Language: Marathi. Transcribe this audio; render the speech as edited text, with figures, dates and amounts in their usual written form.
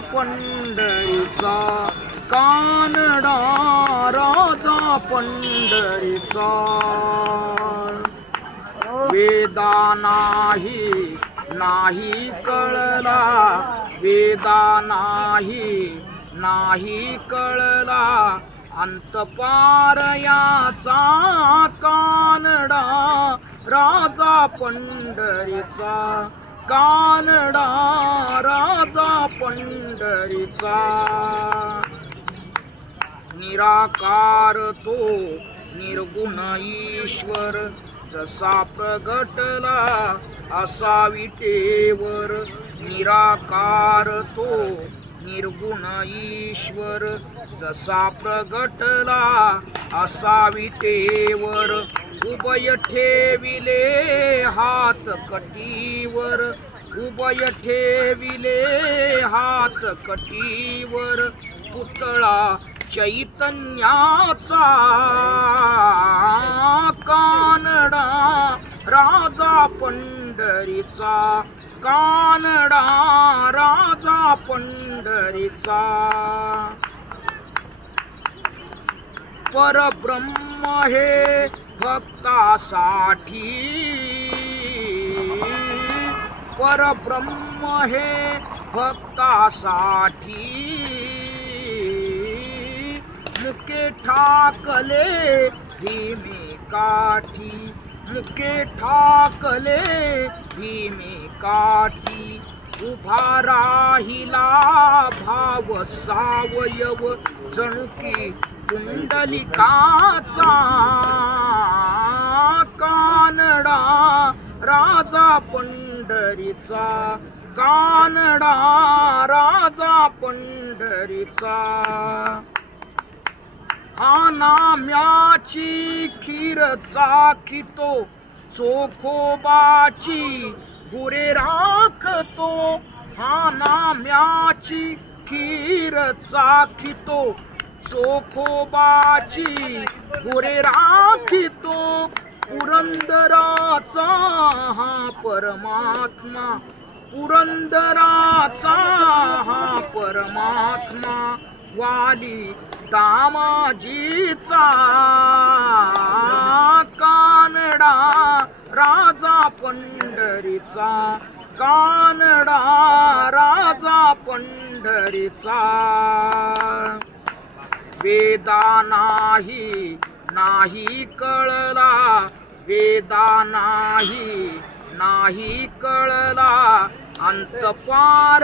पंढरीचा, कानडा राजा पंढरीचा. वेदा नाही कळला, वेदा नाही कळला, अंतपार याचा कानडा राजा पंढरीचा, कानडा राजा पंढरीचा. निराकार तो निर्गुण ईश्वर, जसा प्रगटला असा विटेवर. निराकार तो निर्गुण ईश्वर, जसा प्रगटला असा विटेवर. उभय ठेविले हात कटीवर, उभय ठेविले हात कटीवर. पुतळा चैतन्याचा, कानडा राजा पंढरीचा, कानडा राजा पंढरीचा. परब्रह्म हे भक्तासाठी, परब्रह्म हे भक्तासाठी. मुके ठाकले भीमे काठी, मुके ठाकले भीमे काठी. उभा राहिला भाव सावयव, जणू की कुंडलिकाचा, कानडा राजा पंढरीचा, कानडा राजा पंढरीचा. हा नाम्याची खीर चाखितो, चोखोबाची गुरे राखतो. हा नाम्याची खीर चाखितो, चोखोबाची गुरे राखितो. पुरंदराचा हा परमात्मा, पुरंदराचा हा परमात्मा. वाली दामाजीचा, कानडा राजा पंढरीचा, कानडा राजा पंढरीचा. वेदा नाही कळला, वेदा नाही कळला, अंतपार